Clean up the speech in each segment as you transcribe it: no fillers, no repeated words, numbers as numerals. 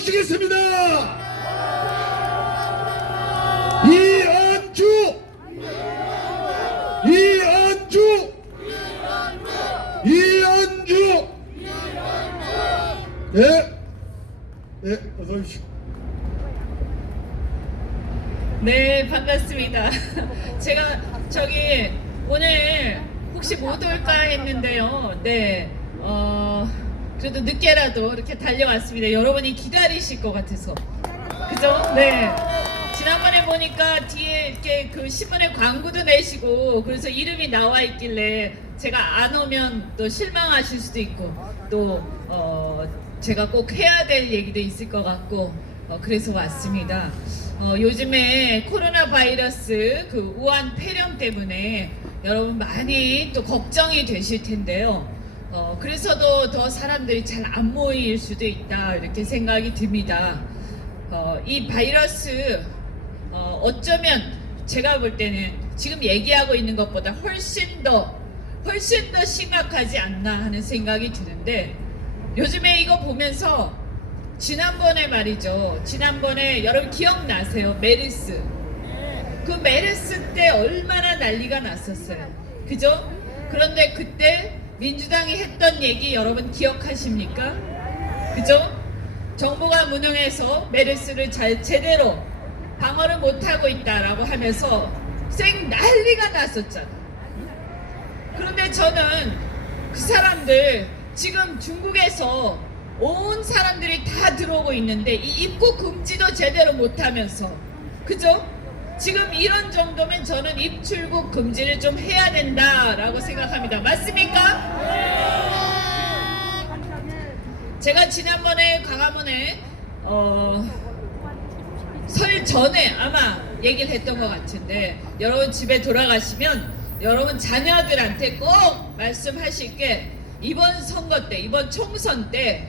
모시겠습니다. 이안주 네, 어서 오십시오. 네, 반갑습니다. 제가 오늘 혹시 못 올까 했는데요. 네, 그래도 늦게라도 이렇게 달려왔습니다. 여러분이 기다리실 것 같아서. 그죠? 네. 지난번에 보니까 뒤에 이렇게 그 신문에 광고도 내시고 그래서 이름이 나와 있길래 제가 안 오면 또 실망하실 수도 있고 또 제가 꼭 해야 될 얘기도 있을 것 같고 그래서 왔습니다. 요즘에 코로나 바이러스 그 우한 폐렴 때문에 여러분 많이 또 걱정이 되실 텐데요. 그래서도 더 사람들이 잘 안 모일 수도 있다 이렇게 생각이 듭니다. 이 바이러스 어쩌면 제가 볼 때는 지금 얘기하고 있는 것보다 훨씬 더 심각하지 않나 하는 생각이 드는데 요즘에 이거 보면서 지난번에 말이죠. 지난번에 여러분 기억나세요? 메르스. 그 메르스 때 얼마나 난리가 났었어요. 그죠? 그런데 그때 민주당이 했던 얘기 여러분 기억하십니까? 그죠? 정부가 무능해서 메르스를 제대로 방어를 못하고 있다라고 하면서 난리가 났었잖아. 그런데 저는 그 사람들 지금 중국에서 온 사람들이 다 들어오고 있는데 이 입국 금지도 제대로 못하면서 그죠? 지금 이런 정도면 저는 입출국 금지를 좀 해야 된다라고 생각합니다. 맞습니까? 제가 지난번에 광화문에 설 전에 아마 얘기를 했던 것 같은데 여러분 집에 돌아가시면 여러분 자녀들한테 꼭 말씀하실 게 이번 선거 때 이번 총선 때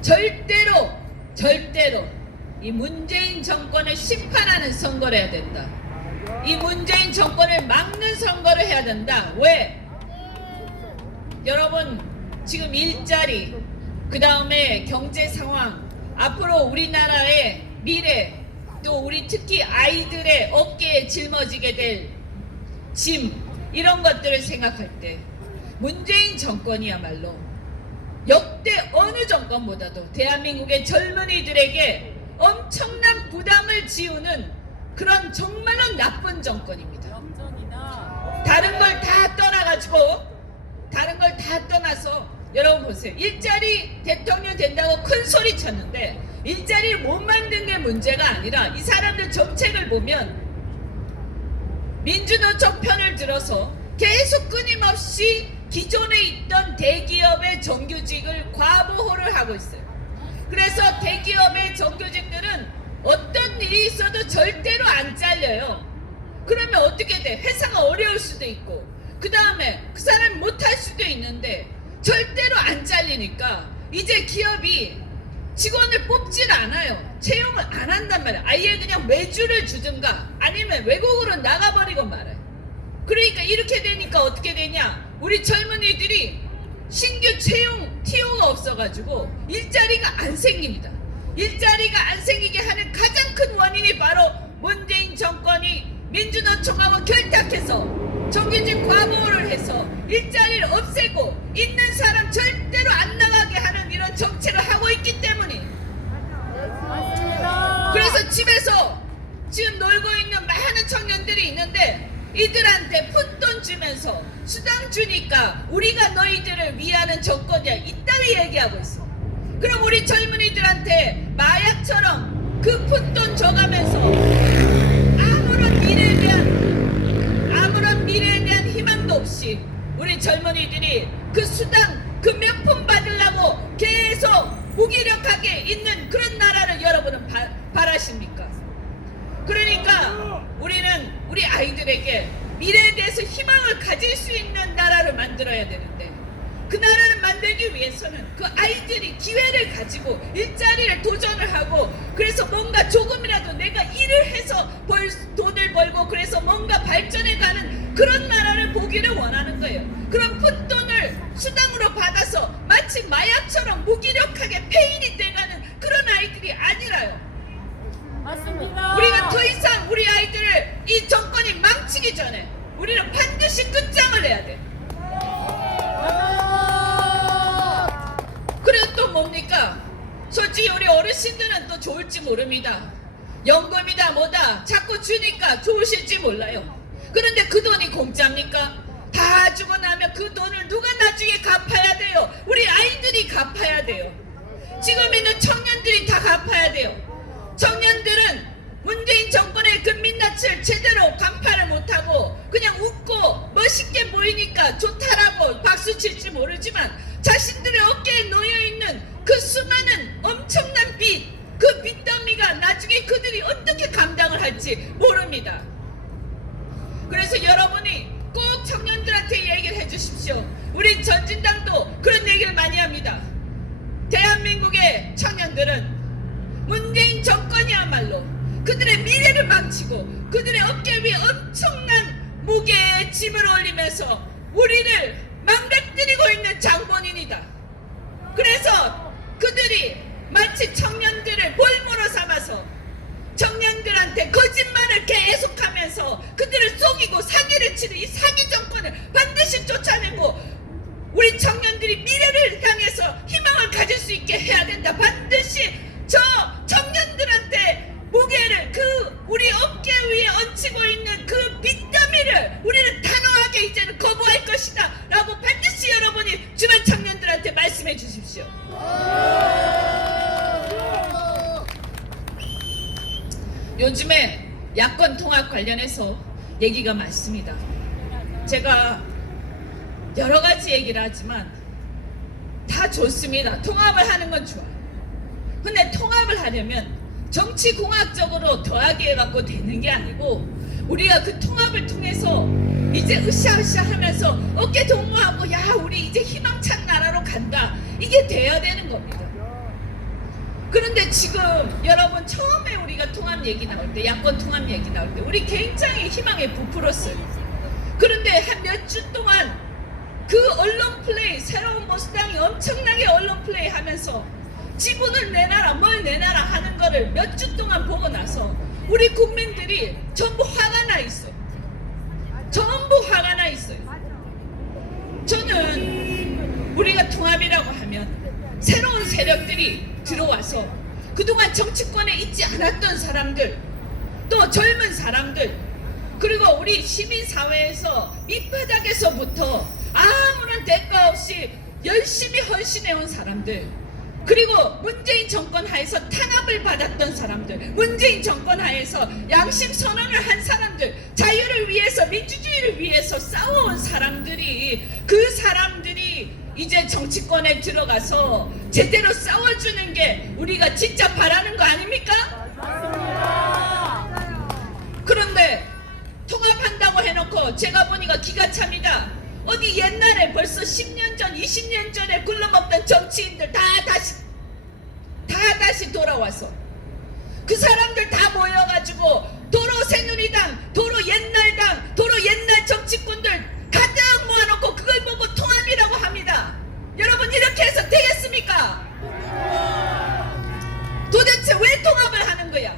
절대로 이 문재인 정권을 심판하는 선거를 해야 된다. 이 문재인 정권을 막는 선거를 해야 된다. 왜? 여러분 지금 일자리 그 다음에 경제 상황 앞으로 우리나라의 미래 또 우리 특히 아이들의 어깨에 짊어지게 될 짐 이런 것들을 생각할 때 문재인 정권이야말로 역대 어느 정권보다도 대한민국의 젊은이들에게 엄청난 부담을 지우는 그런 정말로 나쁜 정권입니다. 다른 걸 다 떠나서 여러분 보세요. 일자리 대통령 된다고 큰 소리 쳤는데 일자리를 못 만든 게 문제가 아니라 이 사람들 정책을 보면 민주노총 편을 들어서 계속 끊임없이 기존에 있던 대기업의 정규직을 과보호를 하고 있어요. 그래서 대기업의 정규직들은 어떤 일이 있어도 절대로 안 잘려요. 그러면 어떻게 돼? 회사가 어려울 수도 있고 그 다음에 그 사람이 못할 수도 있는데 절대로 안 잘리니까 이제 기업이 직원을 뽑질 않아요. 채용을 안 한단 말이에요. 아예 그냥 외주를 주든가 아니면 외국으로 나가버리고 말아요. 그러니까 이렇게 되니까 어떻게 되냐? 우리 젊은이들이 신규 채용 TO가 없어가지고 일자리가 안 생깁니다. 일자리가 안 생기게 하는 가장 큰 원인이 바로 문재인 정권이 민주노총하고 결탁해서 정규직 과보호를 해서 일자리를 없애고 있는 사람 절대로 안 나가게 하는 이런 정책을 하고 있기 때문에 그래서 집에서 지금 놀고 있는 많은 청년들이 있는데 이들한테 푼돈 주면서 수당 주니까 우리가 너희들을 위하는 정권이야 이따위 얘기하고 있어. 그럼 우리 젊은이들한테 마약처럼 그 푼돈 줘가면서 아무런 미래에 대한 희망도 없이 우리 젊은이들이 그 수당 그 명품 받으려고 계속 무기력하게 있는 그런 나라를 여러분은 바라십니까? 그러니까 우리는 우리 아이들에게 미래에 대해서 희망을 가질 수 있는 나라를 만들어야 되는데 그 나라를 만들기 위해서는 그 아이들이 기회를 가지고 일자리를 도전을 하고 그래서 뭔가 조금이라도 내가 일을 해서 돈을 벌고 그래서 뭔가 발전해 가는 그런 나라를 보기를 원하는 거예요. 그런 푼돈을 수당으로 받아서 마치 마약처럼 무기력하게 폐인이 돼가는 그런 아이들이 멈추기 전에 우리는 반드시 끝장을 내야 돼. 그리고 또 뭡니까? 솔직히 우리 어르신들은 또 좋을지 모릅니다. 연금이다 뭐다 자꾸 주니까 좋으실지 몰라요. 그런데 그 돈이 공짜입니까? 다 주고 나면 그 돈을 누가 나중에 갚아야 돼요? 우리 아이들이 갚아야 돼요. 지금 있는 청년들이 다 갚아야 돼요. 청년들은 문재인 정권의 그 민낯을 제대로 간파를 못하고 그냥 웃고 멋있게 보이니까 좋다라고 박수 칠지 모르지만 자신들의 어깨에 놓여있는 그 수많은 엄청난 빚, 그 빚더미가 나중에 그들이 어떻게 감당을 할지 모릅니다. 그래서 여러분이 꼭 청년들한테 얘기를 해주십시오. 우리 전진당도 그런 얘기를 많이 합니다. 대한민국의 청년들은 문재인 정권이야말로 그들의 미래를 망치고 그들의 어깨 위에 엄청난 무게의 짐을 올리면서 우리를 망가뜨리고 있는 장본인이다. 그래서 그들이 마치 청년들을 볼모로 삼아서 청년들한테 거짓말을 계속하면서 그들을 속이고 사기를 치는 이 사기 정권을 반드시 쫓아내고 우리 청년들이 미래를 향해서 희망을 가질 수 있게 해야 된다. 반드시 저 청년들한테 무게를 그 우리 어깨 위에 얹히고 있는 그 빚더미를 우리는 단호하게 이제는 거부할 것이다 라고 반드시 여러분이 주변 청년들한테 말씀해 주십시오. 요즘에 야권 통합 관련해서 얘기가 많습니다. 제가 여러 가지 얘기를 하지만 다 좋습니다. 통합을 하는 건 좋아요. 근데 통합을 하려면 정치공학적으로 더하기 해갖고 되는 게 아니고 우리가 그 통합을 통해서 이제 으쌰으쌰 하면서 어깨 동무하고 야 우리 이제 희망찬 나라로 간다 이게 돼야 되는 겁니다. 그런데 지금 여러분 처음에 우리가 통합 얘기 나올 때 야권 통합 얘기 나올 때 우리 굉장히 희망에 부풀었어요. 그런데 한 몇 주 동안 그 언론 플레이 새로운 모스당이 엄청나게 언론 플레이 하면서 지분을 내놔라 뭘 내놔라 하는 거를 몇 주 동안 보고 나서 우리 국민들이 전부 화가 나 있어요. 전부 화가 나 있어요. 저는 우리가 통합이라고 하면 새로운 세력들이 들어와서 그동안 정치권에 있지 않았던 사람들 또 젊은 사람들 그리고 우리 시민사회에서 밑바닥에서부터 아무런 대가 없이 열심히 헌신해온 사람들 그리고 문재인 정권 하에서 탄압을 받았던 사람들 문재인 정권 하에서 양심 선언을 한 사람들 자유를 위해서 민주주의를 위해서 싸워온 사람들이 그 사람들이 이제 정치권에 들어가서 제대로 싸워주는 게 우리가 진짜 바라는 거 아닙니까? 그런데 통합한다고 해놓고 제가 보니까 기가 찹니다. 어디 옛날에 벌써 10년 전 20년 전에 굴러먹던 정치인들 다 다시 돌아와서 그 사람들 다 모여가지고 도로 새누리당 도로 옛날당 도로 옛날 정치꾼들 가득 모아놓고 그걸 보고 통합이라고 합니다. 여러분 이렇게 해서 되겠습니까? 도대체 왜 통합을 하는 거야?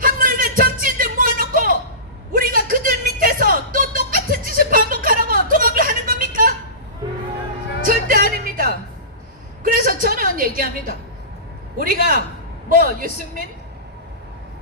한물간 정치인들 모아놓고 우리가 그들 밑에서 또 똑같은 짓을 반복하라고 통합을 하는 겁니까? 절대 아닙니다. 그래서 저는 얘기합니다. 우리가 유승민?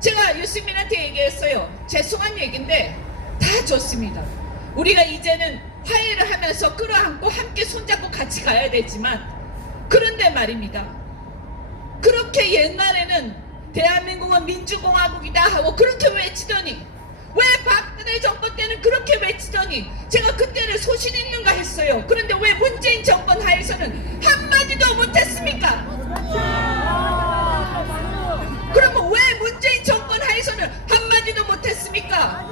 제가 유승민한테 얘기했어요. 죄송한 얘기인데 다 좋습니다. 우리가 이제는 화해를 하면서 끌어안고 함께 손잡고 같이 가야 되지만 그런데 말입니다. 그렇게 옛날에는 대한민국은 민주공화국이다 하고 그렇게 외치더니 왜 박근혜 정권 때는 그렇게 외치더니 제가 그때는 소신 있는가 했어요. 그런데 왜 문재인 정권 하에서는 한마디도 못했습니까? 그러면 왜 문재인 정권 하에서는 한마디도 못했습니까?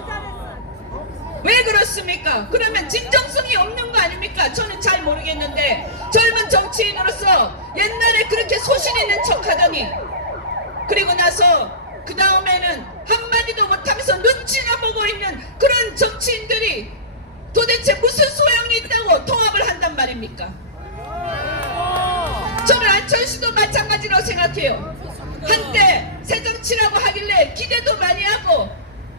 왜 그렇습니까? 그러면 진정성이 없는 거 아닙니까? 저는 잘 모르겠는데 젊은 정치인으로서 옛날에 그렇게 소신 있는 척 하더니 그리고 나서 그 다음에는 한마디도 못하면서 눈치나 보고 있는 그런 정치인들이 도대체 무슨 소용이 있다고 통합을 한단 말입니까? 저는 안철수도 마찬가지라고 생각해요. 한때 새정치라고 하길래 기대도 많이 하고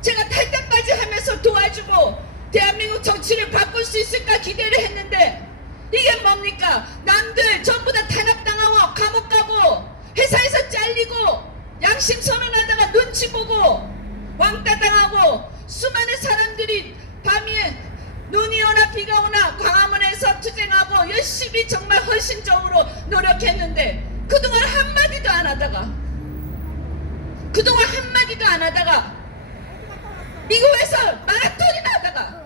제가 탈당까지 끝까지 하면서 도와주고 대한민국 정치를 바꿀 수 있을까 기대를 했는데 이게 뭡니까? 남들 전부 다 탄압당하고 감옥 가고 회사에서 잘리고 양심 선언하다가 눈치 보고 왕따 당하고 수많은 사람들이 밤에 눈이 오나 비가 오나 광화문에서 투쟁하고 열심히 정말 헌신적으로 노력했는데 그동안 한마디도 안 하다가 미국에서 마라톤이나 하다가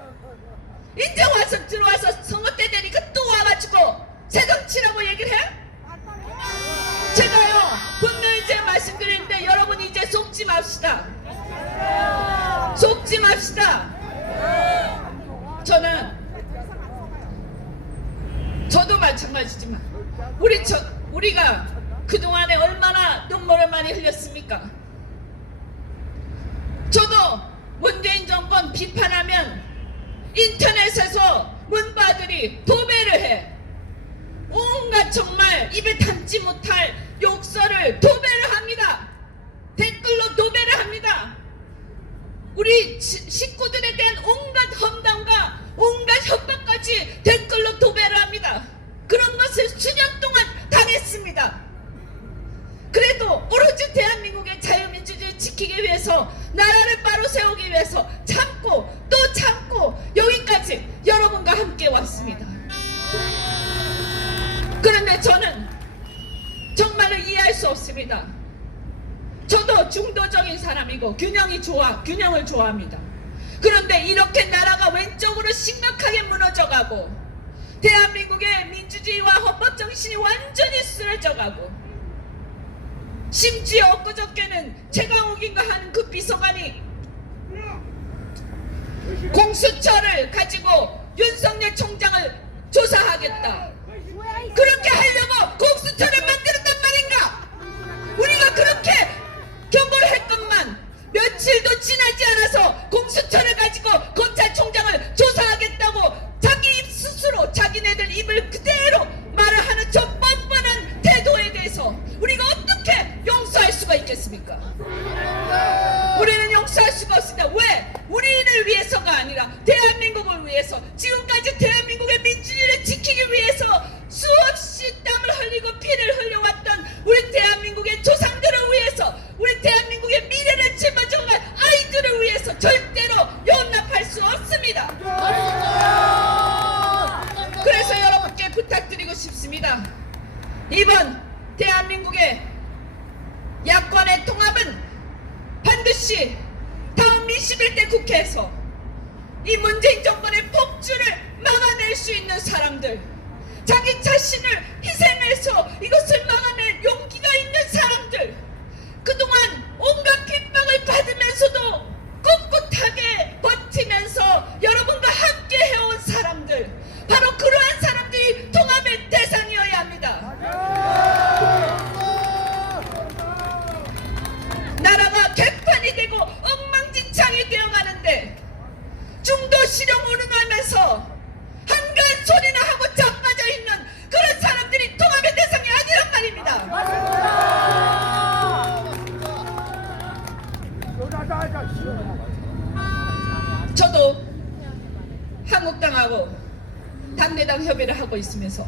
이제 와서 들어와서 선거 때 되니까 또 와가지고 새정치라고 얘기를 해? 제가요 분명히 이제 말씀드리는데 여러분 이제 속지 맙시다. 저도 마찬가지지만 우리가 그동안에 얼마나 눈물을 많이 흘렸습니까? 저도 문재인 정권 비판하면 인터넷에서 문바들이 도배를 해. 온갖 정말 입에 담지 못할 욕설을 도배를 합니다. 댓글로 도배를 합니다. 우리 식구들에 대한 온갖 험담과 온갖 협박까지 댓글로 도배를 합니다. 그런 것을 수년 동안 당했습니다. 그래도 오로지 대한민국의 자유민주주의를 지키기 위해서 나라를 바로 세우기 위해서 참고 또 참고 여기까지 여러분과 함께 왔습니다. 그런데 저는 정말로 이해할 수 없습니다. 저도 중도적인 사람이고 균형을 좋아합니다. 그런데 이렇게 나라가 왼쪽으로 심각하게 무너져가고 대한민국의 민주주의와 헌법정신이 완전히 쓰러져가고 심지어 엊그저께는 최강욱인가 하는 그 비서관이 공수처를 가지고 윤석열 총장을 조사하겠다. 그렇게 하려고 공수처를 만들었단 말인가? 우리가 그렇게 경고를 했건만 며칠도 지나지 않아서 공수처를 가지고 검찰총장을 조사하겠다고 자기 입 스스로 자기네들 입을 그대로 말을 하는 저 뻔뻔한 태도에 대해서 우리가 어떻게 용서할 수가 있겠습니까? 우리는 용서할 수가 없습니다. 왜? 우리를 위해서가 아니라 대한민국을 위해서, 지금까지 대한민국의 민주주의를 지키기 위해서 수없이 땀을 흘리고 피를 흘려왔던 우리 대한민국의 조상들을 위해서, 우리 대한민국의 미래를 짊어져갈 아이들을 위해서 절대로 용납할 수 없습니다. 그래서 여러분께 부탁드리고 싶습니다. 이번 대한민국의 야권의 통합은 반드시 다음 21대 국회에서 이 문재인 정권의 폭주를 막아낼 수 있는 사람들, 자기 자신을 희생해서 이것을 막아낼 용기가 있는 사람들, 그동안 온갖 핍박을 받으면서도 꿋꿋하게 버티면서 여러분과 함께 해온 사람들, 바로 그러한 사람들이 통합의 대상이어야 합니다. 나라가 개판이 되고 엉망진창이 되어가는데 중도 실용 운운하면서 한가한 소리나 하고 자빠져 있는 그런 사람들이 통합의 대상이 아니란 말입니다. 저도 한국당하고 당내당 협의를 하고 있으면서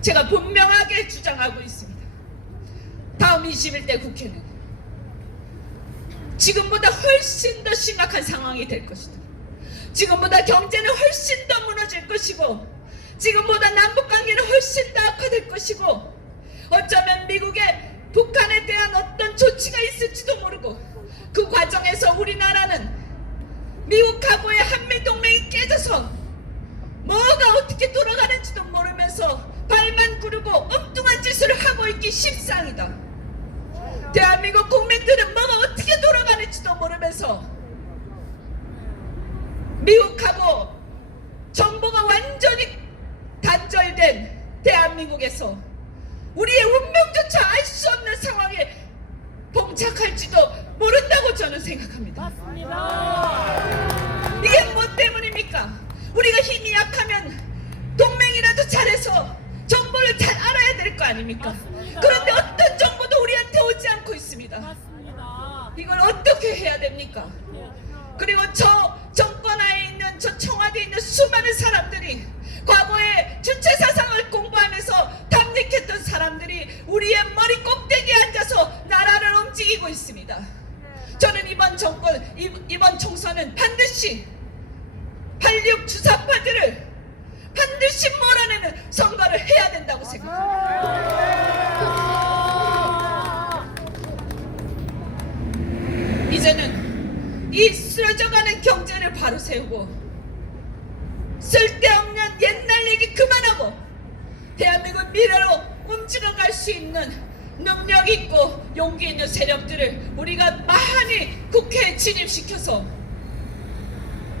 제가 분명하게 주장하고 있습니다. 다음 21대 국회는 지금보다 훨씬 더 심각한 상황이 될 것이다. 지금보다 경제는 훨씬 더 무너질 것이고, 지금보다 남북관계는 훨씬 더 악화될 것이고, 어쩌면 미국의 북한에 대한 어떤 조치가 있을지도 모르고, 그 과정에서 우리나라는 미국하고의 한미동맹이 깨져서 뭐가 어떻게 돌아가는지도 모르면서 발만 구르고 엉뚱한 짓을 하고 있기 십상이다. 대한민국 국민들은 뭐가 어떻게 돌아가는지도 모르면서 미국하고 정보가 완전히 단절된 대한민국에서 우리의 운명조차 알 수 없는 상황에 봉착할지도 모른다고 저는 생각합니다. 맞습니다. 이게 뭐 때문입니까? 우리가 힘이 약하면 동맹이라도 잘해서 정보를 잘 알아야 될 거 아닙니까? 맞습니다. 그런데 어떤 정보도 우리한테 오지 않고 있습니다. 맞습니다. 이걸 어떻게 해야 됩니까? 그리고 저 정권하에 있는 저 청와대에 있는 수많은 사람들이 과거에 주체 사상을 공부하면서 담력했던 사람들이 우리의 머리 꼭대기에 앉아서 나라를 움직이고 있습니다. 저는 이번 정권, 이번 총선은 반드시 86 주사파들을 반드시 몰아내는 선거를 해야 된다고 생각합니다. 이제는 이 쓰러져가는 경제를 바로 세우고 쓸데없는 옛날 얘기 그만하고 대한민국 미래로 움직여갈 수 있는 능력 있고 용기 있는 세력들을 우리가 많이 국회에 진입시켜서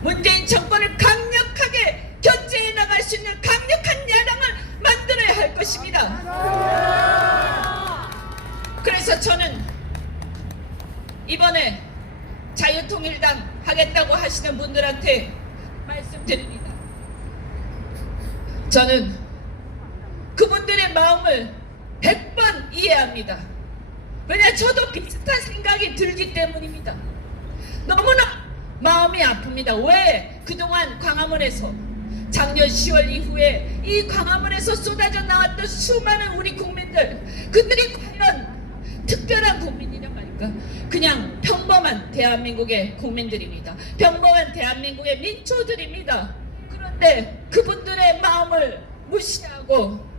문재인 정권을 강력하게 견제해 나갈 수 있는 강력한 야당을 만들어야 할 것입니다. 그래서 저는 이번에 자유통일당 하겠다고 하시는 분들한테 말씀드립니다. 저는 그분들의 마음을 100번 이해합니다. 왜냐, 저도 비슷한 생각이 들기 때문입니다. 너무나 마음이 아픕니다. 왜 그동안 광화문에서 작년 10월 이후에 이 광화문에서 쏟아져 나왔던 수많은 우리 국민들, 그들이 과연 특별한 국민이란 말일까? 그냥 평범한 대한민국의 국민들입니다. 평범한 대한민국의 민초들입니다. 그런데 그분들의 마음을 무시하고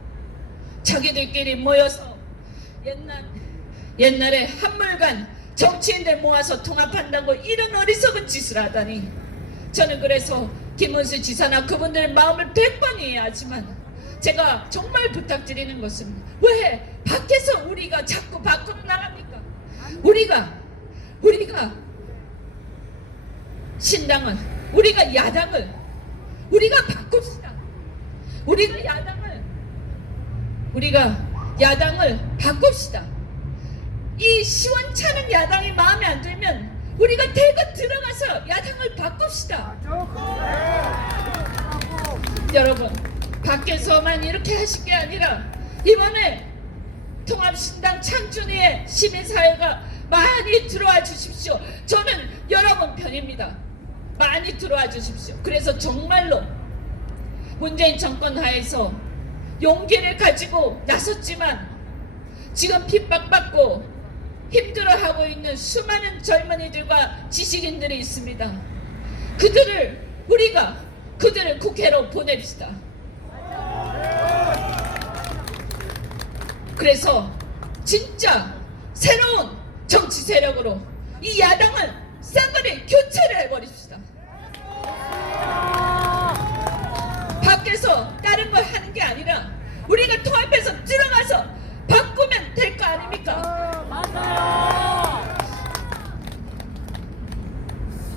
자기들끼리 모여서 옛날에 한물간 정치인들 모아서 통합한다고 이런 어리석은 짓을 하다니, 저는 그래서 김문수 지사나 그분들의 마음을 100번 이해하지만 제가 정말 부탁드리는 것은 왜 밖에서 우리가 자꾸 밖으로 나갑니까? 우리가 신당을, 우리가 야당을 우리가 바꿉시다. 우리가 야당을 바꿉시다. 이 시원찮은 야당이 마음에 안 들면 우리가 대거 들어가서 야당을 바꿉시다. 여러분, 밖에서만 이렇게 하실 게 아니라 이번에 통합신당 창준위에 시민사회가 많이 들어와 주십시오. 저는 여러분 편입니다. 많이 들어와 주십시오. 그래서 정말로 문재인 정권 하에서 용기를 가지고 나섰지만 지금 핍박받고 힘들어하고 있는 수많은 젊은이들과 지식인들이 있습니다. 그들을 국회로 보냅시다. 그래서 진짜 새로운 정치 세력으로 이 야당을 싸그리 교체를 해버립시다. 밖에서 다른 걸 하는 게 아니라 우리가 통합해서 들어가서 바꾸면 될 거 아닙니까? 맞아요.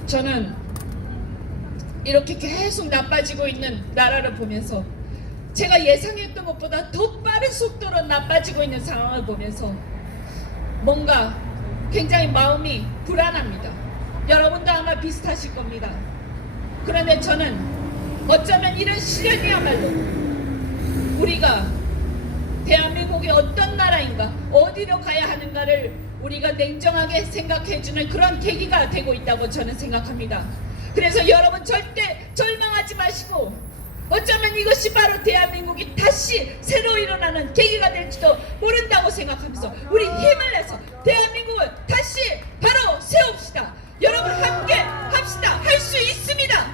저는 이렇게 계속 나빠지고 있는 나라를 보면서, 제가 예상했던 것보다 더 빠른 속도로 나빠지고 있는 상황을 보면서 뭔가 굉장히 마음이 불안합니다. 여러분도 아마 비슷하실 겁니다. 그런데 저는 어쩌면 이런 시련이야말로 우리가 대한민국이 어떤 나라인가, 어디로 가야 하는가를 우리가 냉정하게 생각해주는 그런 계기가 되고 있다고 저는 생각합니다. 그래서 여러분 절대 절망하지 마시고, 어쩌면 이것이 바로 대한민국이 다시 새로 일어나는 계기가 될지도 모른다고 생각하면서 우리 힘을 내서 대한민국을 다시 바로 세웁시다. 여러분 함께 합시다. 할 수 있습니다.